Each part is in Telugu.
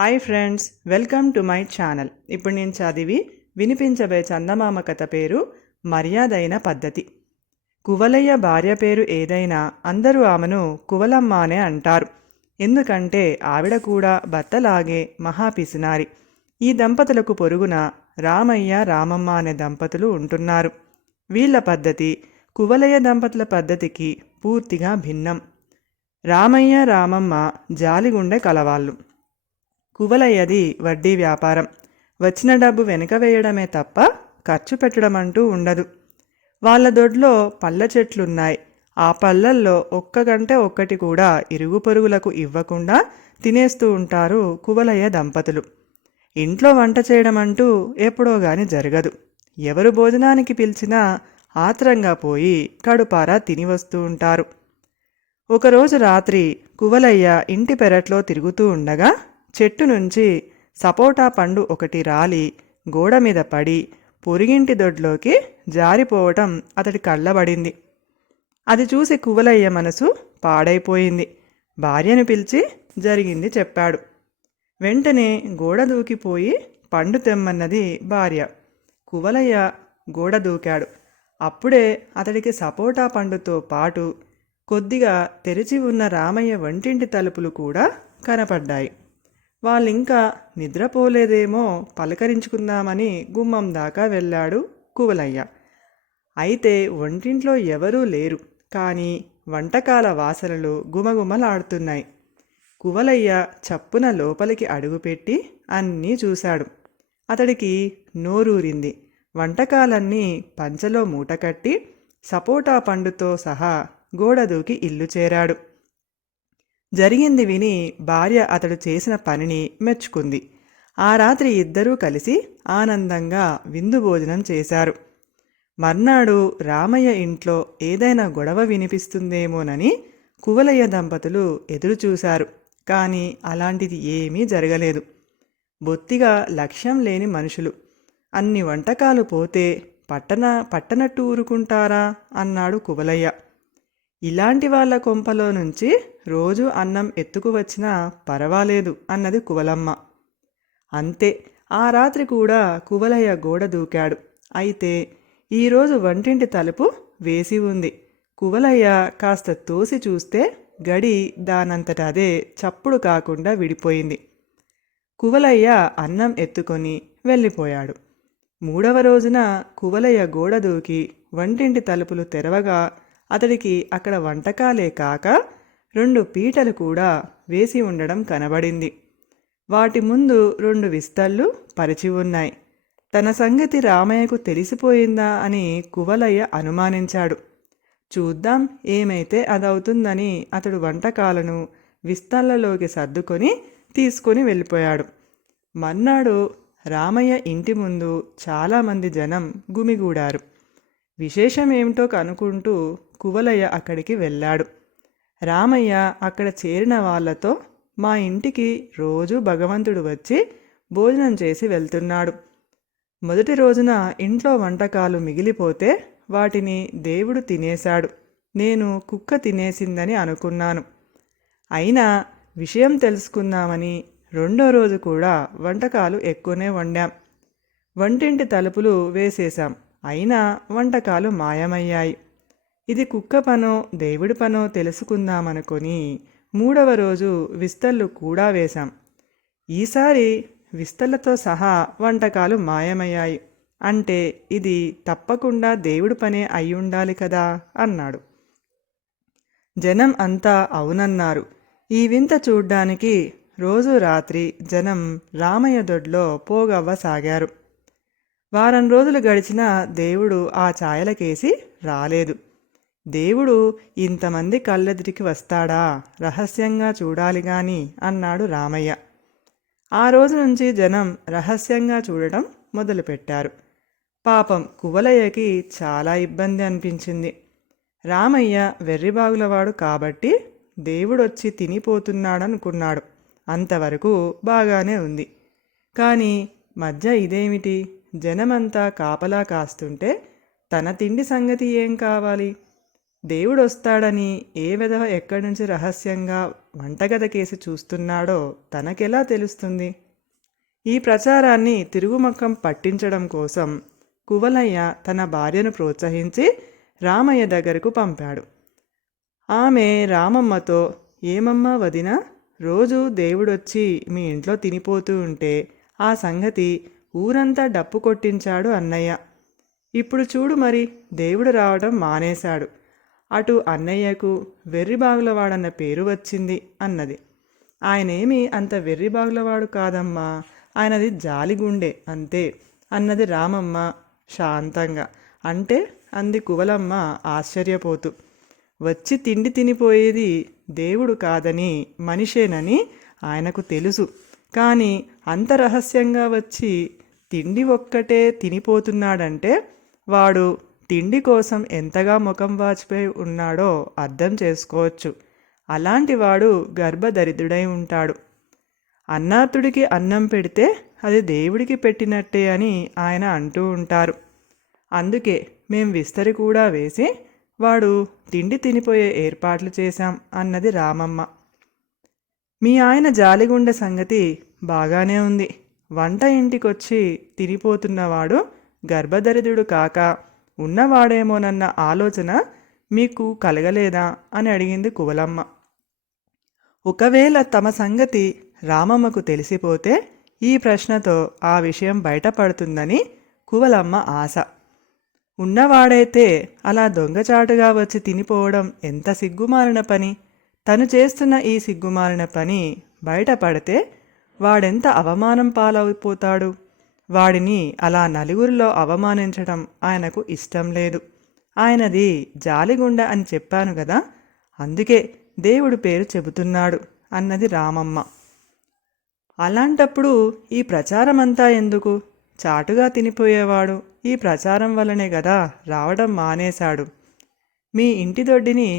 Hi friends, welcome to my channel. ఇప్పుడు నేను చదివి వినిపించబోయే చందమామ కథ పేరు మర్యాదైన పద్ధతి. కువలయ్య భార్య పేరు ఏదైనా అందరూ ఆమెను కువలమ్మ అనే అంటారు. ఎందుకంటే ఆవిడ కూడా భర్తలాగే మహాపిసినారి. ఈ దంపతులకు పొరుగున రామయ్య రామమ్మ అనే దంపతులు ఉంటున్నారు. వీళ్ళ పద్ధతి కువలయ్య దంపతుల పద్ధతికి పూర్తిగా భిన్నం. రామయ్య రామమ్మ జాలిగుండె కలవాళ్ళు. కువలయ్యది వడ్డీ వ్యాపారం. వచ్చిన డబ్బు వెనుక వేయడమే తప్ప ఖర్చు పెట్టడం అంటూ ఉండదు. వాళ్ళ దొడ్లో పళ్ళ చెట్లున్నాయి. ఆ పళ్ళల్లో ఒక్కగంటే ఒక్కటి కూడా ఇరుగు పొరుగులకు ఇవ్వకుండా తినేస్తూ ఉంటారు కువలయ్య దంపతులు. ఇంట్లో వంట చేయడం అంటూ ఎప్పుడో గాని జరగదు. ఎవరు భోజనానికి పిలిచినా ఆత్రంగా పోయి కడుపారా తిని వస్తూ ఉంటారు. ఒకరోజు రాత్రి కువలయ్య ఇంటి పెరట్లో తిరుగుతూ ఉండగా చెట్టు నుంచి సపోటా పండు ఒకటి రాలి గోడ మీద పడి పొరిగింటి దొడ్లోకి జారిపోవటం అతడి కళ్ళబడింది. అది చూసి కువలయ్య మనసు పాడైపోయింది. భార్యను పిలిచి జరిగింది చెప్పాడు. వెంటనే గోడ దూకిపోయి పండు తెమ్మన్నది భార్య. కువలయ్య గోడ దూకాడు. అప్పుడే అతడికి సపోటా పండుతో పాటు కొద్దిగా తెరిచి ఉన్న రామయ్య వంటింటి తలుపులు కూడా కనపడ్డాయి. వాళ్ళింకా నిద్రపోలేదేమో పలకరించుకుందామని గుమ్మం దాకా వెళ్ళాడు కువలయ్య. అయితే వంటింట్లో ఎవరూ లేరు. కానీ వంటకాల వాసనలు గుమగుమలాడుతున్నాయి. కువలయ్య చప్పున లోపలికి అడుగుపెట్టి అన్నీ చూశాడు. అతడికి నోరూరింది. వంటకాలన్నీ పంచలో మూటకట్టి సపోటా పండుతో సహా గోడ దూకి ఇల్లు చేరాడు. జరిగింది విని భార్య అతడు చేసిన పనిని మెచ్చుకుంది. ఆ రాత్రి ఇద్దరూ కలిసి ఆనందంగా విందు భోజనం చేశారు. మర్నాడు రామయ్య ఇంట్లో ఏదైనా గొడవ వినిపిస్తుందేమోనని కువలయ్య దంపతులు ఎదురుచూశారు. కానీ అలాంటిది ఏమీ జరగలేదు. బొత్తిగా లక్ష్యం లేని మనుషులు. అన్ని వంటకాలు పోతే పట్టనట్టు ఊరుకుంటారా అన్నాడు కువలయ్య. ఇలాంటి వాళ్ళ కొంపలో నుంచి రోజు అన్నం ఎత్తుకువచ్చినా పర్వాలేదు అన్నది కువలమ్మ. అంతే, ఆ రాత్రి కూడా కువలయ్య గోడ దూకాడు. అయితే ఈరోజు వంటింటి తలుపు వేసి ఉంది. కువలయ్య కాస్త తోసి చూస్తే గడి దానంతట అదే చప్పుడు కాకుండా విడిపోయింది. కువలయ్య అన్నం ఎత్తుకొని వెళ్ళిపోయాడు. మూడవ రోజున కువలయ్య గోడ దూకి వంటింటి తలుపులు తెరవగా అతడికి అక్కడ వంటకాలే కాక 2 పీటలు కూడా వేసి ఉండడం కనబడింది. వాటి ముందు 2 విస్తళ్ళు పరిచి ఉన్నాయి. తన సంగతి రామయ్యకు తెలిసిపోయిందా అని కువలయ్య అనుమానించాడు. చూద్దాం ఏమైతే అదవుతుందని అతడు వంటకాలను విస్తళ్ళలోకి సర్దుకొని తీసుకొని వెళ్ళిపోయాడు. మర్నాడు రామయ్య ఇంటి ముందు చాలామంది జనం గుమిగూడారు. విశేషం ఏమిటో కనుక్కుంటూ కువలయ్య అక్కడికి వెళ్ళాడు. రామయ్య అక్కడ చేరిన వాళ్లతో, మా ఇంటికి రోజు భగవంతుడు వచ్చి భోజనం చేసి వెళ్తున్నాడు. మొదటి రోజున ఇంట్లో వంటకాలు మిగిలిపోతే వాటిని దేవుడు తినేశాడు. నేను కుక్క తినేసిందని అనుకున్నాను. అయినా విషయం తెలుసుకుందామని రెండో రోజు కూడా వంటకాలు ఎక్కువనే వండాం. వంటింటి తలుపులు వేసేశాం. అయినా వంటకాలు మాయమయ్యాయి. ఇది కుక్క పనో దేవుడి పనో తెలుసుకుందామనుకొని మూడవ రోజు విస్తళ్ళు కూడా వేశాం. ఈసారి విస్తళ్ళతో సహా వంటకాలు మాయమయ్యాయి. అంటే ఇది తప్పకుండా దేవుడి పనే అయ్యుండాలి కదా అన్నాడు. జనం అంతా అవునన్నారు. ఈ వింత చూడ్డానికి రోజు రాత్రి జనం రామయ్య దొడ్లో పోగవ్వసాగారు. వారం రోజులు గడిచినా దేవుడు ఆ ఛాయలకేసి రాలేదు. దేవుడు ఇంతమంది కళ్ళెదురికి వస్తాడా, రహస్యంగా చూడాలి గాని అన్నాడు రామయ్య. ఆ రోజు నుంచి జనం రహస్యంగా చూడటం మొదలుపెట్టారు. పాపం కువలయ్యకి చాలా ఇబ్బంది అనిపించింది. రామయ్య వెర్రిబాగులవాడు కాబట్టి దేవుడొచ్చి తినిపోతున్నాడనుకున్నాడు. అంతవరకు బాగానే ఉంది. కానీ మధ్య ఇదేమిటి, జనమంతా కాపలా కాస్తుంటే తన తిండి సంగతి ఏం కావాలి? దేవుడొస్తాడని ఏ విధవ ఎక్కడి నుంచి రహస్యంగా వంటగదికేసి చూస్తున్నాడో తనకెలా తెలుస్తుంది? ఈ ప్రచారాన్ని తిరుగుముఖం పట్టించడం కోసం కువలయ్య తన భార్యను ప్రోత్సహించి రామయ్య దగ్గరకు పంపాడు. ఆమె రామమ్మతో, ఏమమ్మా వదినా, రోజు దేవుడొచ్చి మీ ఇంట్లో తినిపోతూ ఉంటే ఆ సంగతి ఊరంతా డప్పు కొట్టించాడు అన్నయ్య. ఇప్పుడు చూడు మరి, దేవుడు రావడం మానేశాడు. అటు అన్నయ్యకు వెర్రిబాగులవాడన్న పేరు వచ్చింది అన్నది. ఆయనేమి అంత వెర్రిబాగులవాడు కాదమ్మా, ఆయనది జాలిగుండె అంతే అన్నది రామమ్మ శాంతంగా. అంటే అంది కువలమ్మ ఆశ్చర్యపోతూ. వచ్చి తిండి తినిపోయేది దేవుడు కాదని, మనిషేనని ఆయనకు తెలుసు. కానీ అంత రహస్యంగా వచ్చి తిండి ఒక్కటే తినిపోతున్నాడంటే వాడు తిండి కోసం ఎంతగా ముఖం వాచిపోయి ఉన్నాడో అర్థం చేసుకోవచ్చు. అలాంటి వాడు గర్భదరిద్రుడై ఉంటాడు. అన్నాతుడికి అన్నం పెడితే అది దేవుడికి పెట్టినట్టే అని ఆయన అంటూ ఉంటారు. అందుకే మేం విస్తరి కూడా వేసి వాడు తిండి తినిపోయే ఏర్పాట్లు చేశాం అన్నది రామమ్మ. మీ ఆయన జాలిగుండె సంగతి బాగానే ఉంది. వంట ఇంటికొచ్చి తినిపోతున్నవాడు గర్భదరిద్రుడు కాక ఉన్నవాడేమోనన్న ఆలోచన మీకు కలగలేదా అని అడిగింది కువలమ్మ. ఒకవేళ తమ సంగతి రామమ్మకు తెలిసిపోతే ఈ ప్రశ్నతో ఆ విషయం బయటపడుతుందని కువలమ్మ ఆశ. ఉన్నవాడైతే అలా దొంగచాటుగా వచ్చి తినిపోవడం ఎంత సిగ్గుమాలిన పని. తను చేస్తున్న ఈ సిగ్గుమాలిన పని బయటపడితే వాడెంత అవమానం పాలైపోతాడు. వాడిని అలా నలుగురిలో అవమానించడం ఆయనకు ఇష్టం లేదు. ఆయనది జాలిగుండె అని చెప్పాను కదా, అందుకే దేవుడి పేరు చెబుతున్నాడు అన్నది రామమ్మ. అలాంటప్పుడు ఈ ప్రచారమంతా ఎందుకు? చాటుగా తినిపోయేవాడు ఈ ప్రచారం వల్లనే కదా రావడం మానేశాడు. మీ ఇంటి దొడ్డిని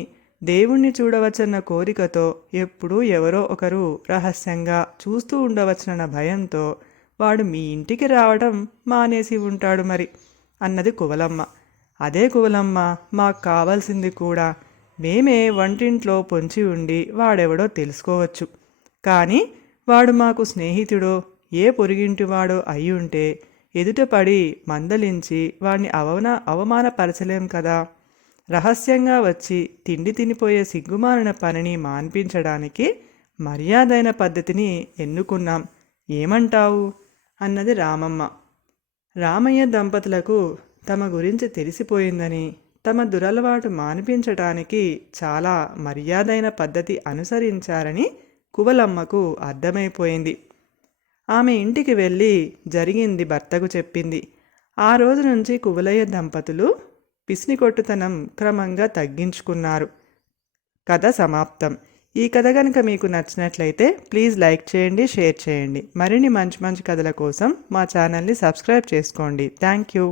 దేవుణ్ణి చూడవచ్చన్న కోరికతో ఎప్పుడూ ఎవరో ఒకరు రహస్యంగా చూస్తూ ఉండవచ్చునన్న భయంతో వాడు మీ ఇంటికి రావడం మానేసి ఉంటాడు మరి అన్నది కువలమ్మ. అదే కువలమ్మ, మాకు కావాల్సింది కూడా. మేమే వంటింట్లో పొంచి ఉండి వాడెవడో తెలుసుకోవచ్చు. కానీ వాడు మాకు స్నేహితుడో ఏ పొరుగింటివాడో అయ్యుంటే ఎదుటపడి మందలించి వాడిని అవమానపరచలేం కదా. రహస్యంగా వచ్చి తిండి తినిపోయే సిగ్గుమాలిన పనిని మాన్పించడానికి మర్యాదైన పద్ధతిని ఎన్నుకున్నాం. ఏమంటావు అన్నది రామమ్మ. రామయ్య దంపతులకు తమ గురించి తెలిసిపోయిందని, తమ దురలవాటు మాన్పించటానికి చాలా మర్యాదైన పద్ధతి అనుసరించారని కువలమ్మకు అర్థమైపోయింది. ఆమె ఇంటికి వెళ్ళి జరిగింది భర్తకు చెప్పింది. ఆ రోజు నుంచి కువలయ్య దంపతులు పిసినికొట్టుతనం క్రమంగా తగ్గించుకున్నారు. కథ సమాప్తం. ఈ కథ కనుక మీకు నచ్చినట్లయితే ప్లీజ్ లైక్ చేయండి, షేర్ చేయండి. మరిన్ని మంచి మంచి కథల కోసం మా ఛానల్ని సబ్స్క్రైబ్ చేసుకోండి. Thank you.